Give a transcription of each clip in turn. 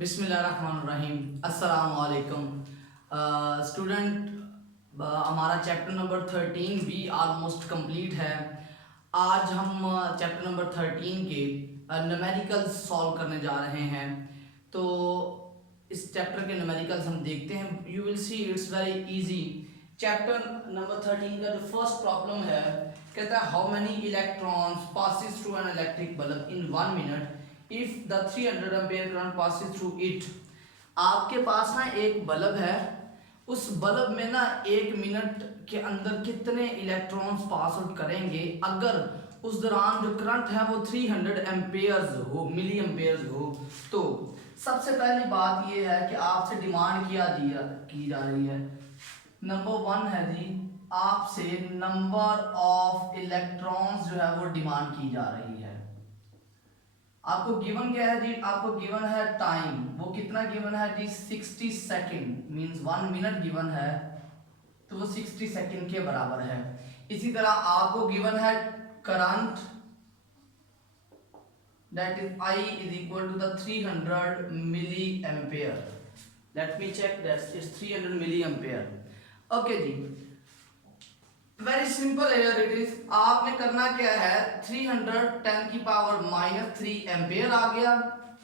बिस्मिल्लाहिर्रहमानिर्रहीम। अस्सलाम वालेकुम स्टूडेंट। हमारा चैप्टर नंबर 13 भी ऑलमोस्ट कंप्लीट है। आज हम चैप्टर नंबर 13 के न्यूमेरिकल्स सॉल्व करने जा रहे हैं। तो इस चैप्टर के न्यूमेरिकल्स हम देखते हैं। You will see it's very easy. Chapter number 13 का जो फर्स्ट प्रॉब्लम है, कहता है how many electrons passes through an electric bulb in 1 minute if the 300 ampere current passes through it. आपके पास ना एक बल्ब है, उस बल्ब में ना 1 मिनट के अंदर कितने इलेक्ट्रॉन्स पास आउट करेंगे अगर उस दौरान जो करंट है वो 300 एम्पेयर्स हो, मिली एम्पेयर्स हो। तो सबसे पहली बात ये है कि आपसे डिमांड की जा रही है। नंबर 1 है जी, आपसे नंबर ऑफ इलेक्ट्रॉन्स जो है वो डिमांड की जा रही है। आपको गिवन क्या है जी? आपको गिवन है टाइम। वो कितना गिवन है जी? 60 सेकेंड, मींस 1 मिनट गिवन है, तो वो 60 सेकेंड के बराबर है। इसी तरह आपको गिवन है current, that is I is equal to the 300 milliampere. Let me check, that is 300 milliampere. Okay जी, very simple here it is. आपने करना क्या है, 300 10 की पावर -3 एम्पेयर आ गया।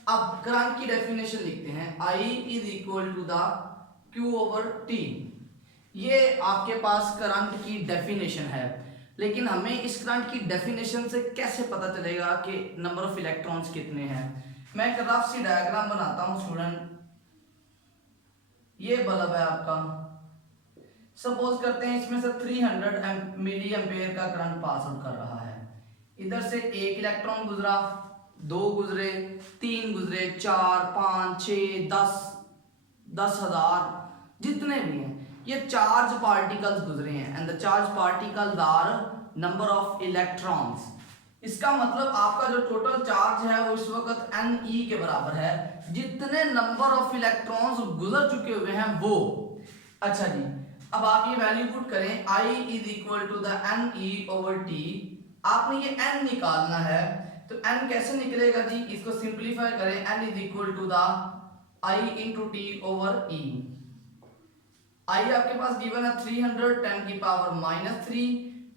अब करंट की डेफिनेशन लिखते हैं, I is equal to the Q/T। ये आपके पास करंट की डेफिनेशन है, लेकिन हमें इस करंट की डेफिनेशन से कैसे पता चलेगा कि नंबर ऑफ इलेक्ट्रॉन्स कितने हैं। मैं एक रफ सी डायग्राम बनाता हूं स्टूडेंट। ये बल्ब है आपका, सपोज करते हैं इसमें से 300 मिली एम्पेयर का करंट पास आउट कर रहा है। इधर से एक इलेक्ट्रॉन गुजरा, 2 गुजरे, 3 गुजरे, 4 5 6 10 10,000 जितने भी हैं, ये चार्ज पार्टिकल्स गुजरे हैं। And the charge particles are number of electrons. इसका मतलब आपका जो टोटल चार्ज है वो इस वक्त Ne के बराबर है, जितने नंबर ऑफ इलेक्ट्रॉन्स गुजर चुके हुए हैं वो। अच्छा जी, अब आप ये वैल्यू पुट करें, I is equal to the Ne/T। आपने ये n निकालना है, तो n कैसे निकलेगा जी? इसको सिंप्लीफाई करें, n is equal to the I into T/E। I आपके पास गिवन है 300 10 की power -3,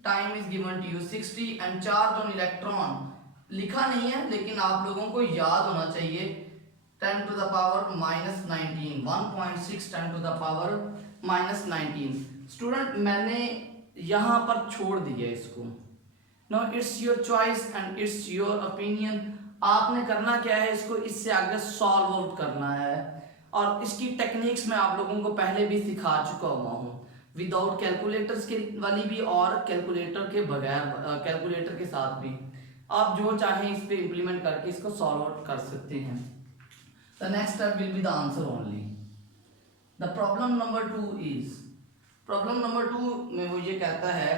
time is given to you 60 and charge on electron लिखा नहीं है, लेकिन आप लोगों को याद होना चाहिए 10 to the power -19, 1.6 10 to the power -19। Student मैंने यहाँ पर छोड़ दिया इसको। No, it's your choice and it's your opinion. आपने करना क्या है, इसको इससे आगे सॉल्व आउट करना है। और इसकी टेक्निक्स मैं आप लोगों को पहले भी सिखा चुका हुआ हूँ, विदाउट कैलकुलेटर्स के वाली भी और कैलकुलेटर के बगैर, कैलकुलेटर के साथ भी। आप जो चाहें इस पे इम्प्लीमेंट करके इसको सॉल्व आउट कर सकते हैं। The next step will be the answer only. The problem number 2 is, problem number 2 में वो ये कहता है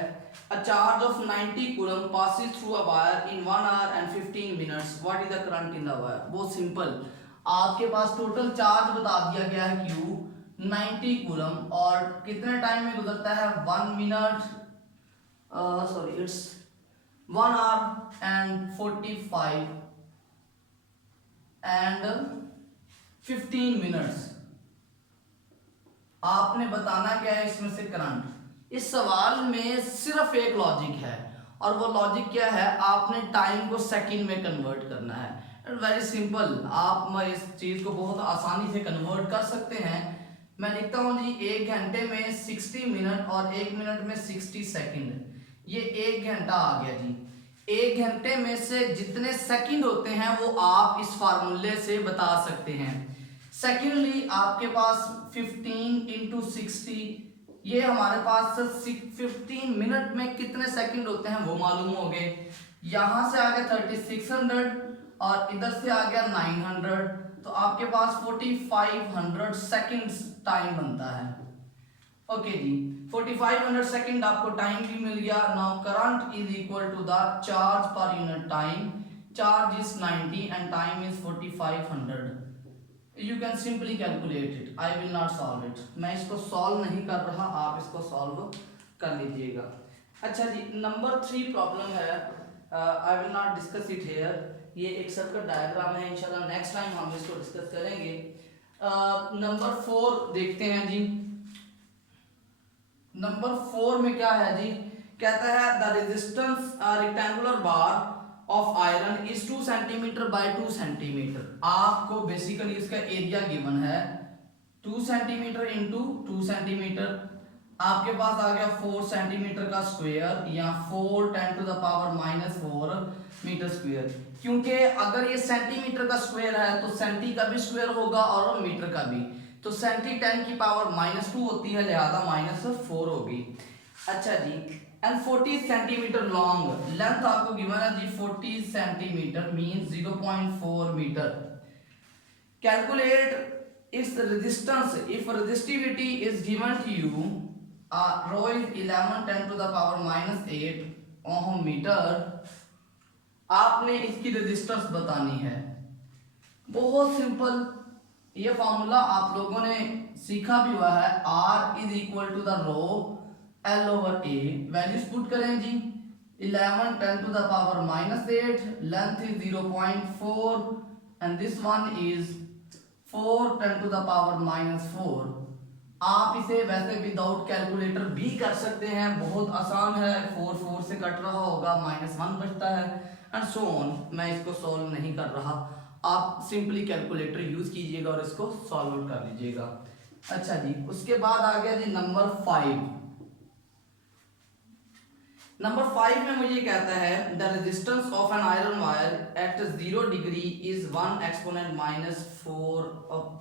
a charge of 90 coulomb passes through a wire in 1 hour and 15 minutes. What is the current in the wire? बहुत simple, आपके पास total charge बता दिया गया है Q 90 कूलम और कितने टाइम में गुजरता है 1 minute, sorry it's 1 hour and 45 and 15 minutes। आपने बताना क्या है इसमें से करंट। इस सवाल में सिर्फ एक लॉजिक है, और वो लॉजिक क्या है, आपने टाइम को सेकंड में कन्वर्ट करना है। वेरी सिंपल, आप इस चीज को बहुत आसानी से कन्वर्ट कर सकते हैं। मैं लिखता हूं जी 1 घंटे में 60 मिनट और 1 मिनट में 60 सेकंड। ये 1 घंटा आ गया जी। 1 घंटे में से जितने सेकंड होते हैं वो आप इस फार्मूले से बता सकते हैं। सेकेंडली आपके पास 15 इंटू 60, ये हमारे पास 15 मिनट में कितने सेकंड होते हैं वो मालूम हो गए। यहां से आ गया 3600 और इधर से आ गया 900, तो आपके पास 4500 सेकंड्स टाइम बनता है। ओके जी, 4500 सेकंड आपको टाइम भी मिल गया। Now current is equal to the charge per unit time. Charge is 90 and time is 4500। You can simply calculate it. I will not solve it. मैं इसको सॉल्व नहीं कर रहा, आप इसको सॉल्व कर लीजिएगा। अच्छा जी, नंबर 3 प्रॉब्लम है, I will not discuss it here. ये एक सर्किट डायग्राम है, इंशाल्लाह नेक्स्ट टाइम हम इसको डिस्कस करेंगे। नंबर 4 देखते हैं जी। नंबर 4 में क्या है जी, कहता है the resistance rectangular bar of iron is 2 centimetre bye 2 centimetre. आपको बेसिकली इसका एरिया गिवन है 2 सेंटीमीटर इंटू 2 सेंटीमीटर, आपके पास आ गया 4 सेंटीमीटर का स्क्वायर या 4 10 to the power -4 metre square. क्योंकि अगर ये सेंटीमीटर का स्क्वायर है तो सेंटी का भी स्क्वायर होगा और मीटर का भी, तो सेंटी 10 की पावर -2 होती है, लिहाजा -4 होगी। अच्छा जी, एंड 40 सेंटीमीटर लॉन्ग, लेंथ आपको गिवन है जी 40 centimetre means 0.4 metre. Calculate its resistance if resistivity is given to you, rho is 11 10 to the power -8 ohm metre. आपने इसकी रेजिस्टेंस बतानी है। बहुत सिंपल, ये फॉर्मूला आप लोगों ने सीखा भी हुआ है, R is equal to the rho L over A। Values put करें जी, 11 10 to the power -8, length is 0.4 and this one is 4 10 to the power -4। आप इसे वैसे विदाउट कैलकुलेटर भी कर सकते हैं, बहुत आसान है। 4 4 से कट रहा होगा, -1 बचता है एंड सो ऑन। मैं इसको सॉल्व नहीं कर रहा, आप सिंपली कैलकुलेटर यूज कीजिएगा और इसको सॉल्व कर लीजिएगा। अच्छा जी, उसके बाद आ गया जी नंबर 5। नंबर 5 में मुझे कहता है the resistance of an iron wire eight 0 degree is 1 exponent -4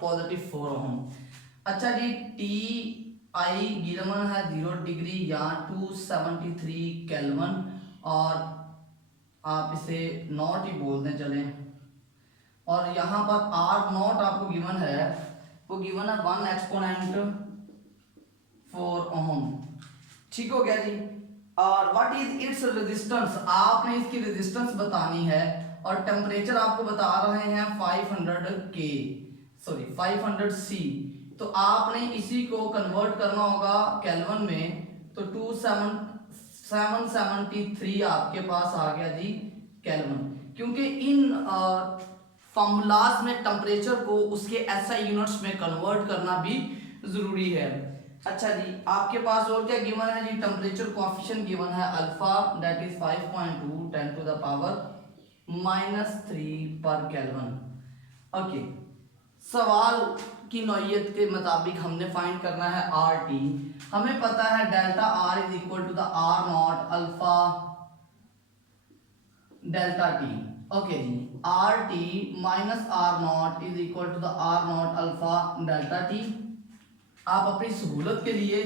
+4 ओम। अच्छा जी, टी आई गिवन है 0 डिग्री या 273 केल्विन, और आप इसे नॉट ही बोल दें चलें, और यहाँ पर आर नॉट आपको गिवन है, वो गिवन है 1 एक्सपोनेंट 4 ओम। ठीक हो गया जी। और व्हाट इज इट्स रेजिस्टेंस, आपने इसकी रेजिस्टेंस बतानी है, और टेम्परेचर आपको बता रहे हैं 500 C। तो आपने इसी को कन्वर्ट करना होगा केल्विन में, तो 773 आपके पास आ गया जी केल्विन। क्योंकि इन फॉर्मूलाज में टेम्परेचर को उसके एसआई यूनिट्स में कन्वर्ट करना भी जरूरी है। अच्छा जी, आपके पास और क्या गिवन है जी, टेम्परेचर कोएफिशिएंट गिवन है alpha, that is 5.2 10 to the power -3 per kelvin. Okay, सवाल की नौइयत के मुताबिक हमने फाइंड करना है आर टी। हमें पता है delta R is equal to the R naught alpha delta T. Okay जी, R T minus R naught is equal to the R naught alpha delta T. आप अपनी सहूलत के लिए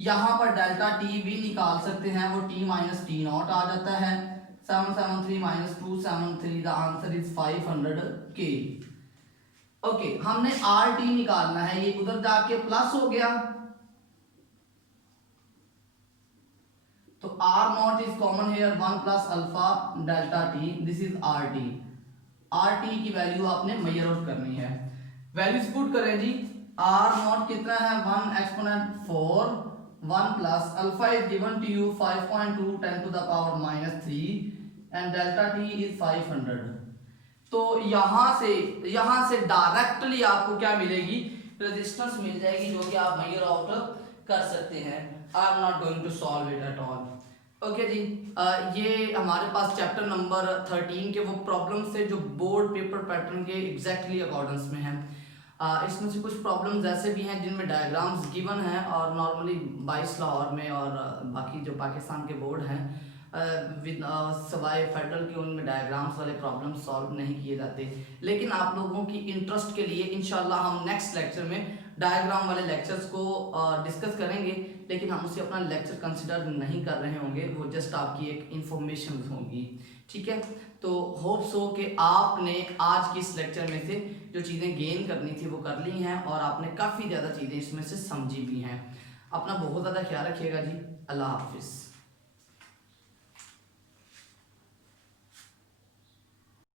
यहाँ पर डेल्टा टी भी निकाल सकते हैं, वो टी माइनस टी नॉट आ जाता है। 773 माइनस 273, द आंसर इज 500 के। ओके, हमने आर टी निकालना है, ये उधर जाके प्लस हो गया, तो R naught is common here, 1 plus alpha delta T, this is R T. R T की वैल्यू आपने मेजर आउट करनी है। वैल्यूज पुट करें जी, आर नॉट कितना है 1 exponent 4, 1 plus alpha is given to you 5.2 10 to the power -3 and delta T is 500। तो यहां से डायरेक्टली आपको क्या मिलेगी, रेजिस्टेंस मिल जाएगी, जो कि आप मेजर आउट कर सकते हैं। I am not going to solve it at all. Okay जी, ये हमारे पास चैप्टर नंबर 13 के वो प्रॉब्लम्स थे जो बोर्ड पेपर पैटर्न के एग्जैक्टली अकॉर्डेंस में हैं। इसमें से कुछ प्रॉब्लम्स ऐसे भी हैं जिनमें डायग्राम्स गिवन हैं, और नॉर्मली 22 लाहौर में और बाकी जो पाकिस्तान के बोर्ड हैं सवाए फेडरल के, उनमें डायग्राम्स वाले प्रॉब्लम सॉल्व नहीं किए जाते। लेकिन आप लोगों की इंटरेस्ट के लिए इंशाल्लाह हम नेक्स्ट लेक्चर में डायग्राम वाले लेक्चर्स को डिस्कस करेंगे, लेकिन हम उसे अपना लेक्चर कंसिडर नहीं कर रहे होंगे, वो जस्ट आपकी एक इंफॉर्मेशन होगी। ठीक है, तो होप सो कि आपने आज की इस लेक्चर में से जो चीज़ें गेन करनी थी वो कर ली हैं, और आपने काफ़ी ज़्यादा चीज़ें इसमें से समझी भी हैं। अपना बहुत ज़्यादा ख्याल रखिएगा जी। अल्लाह हाफिज़।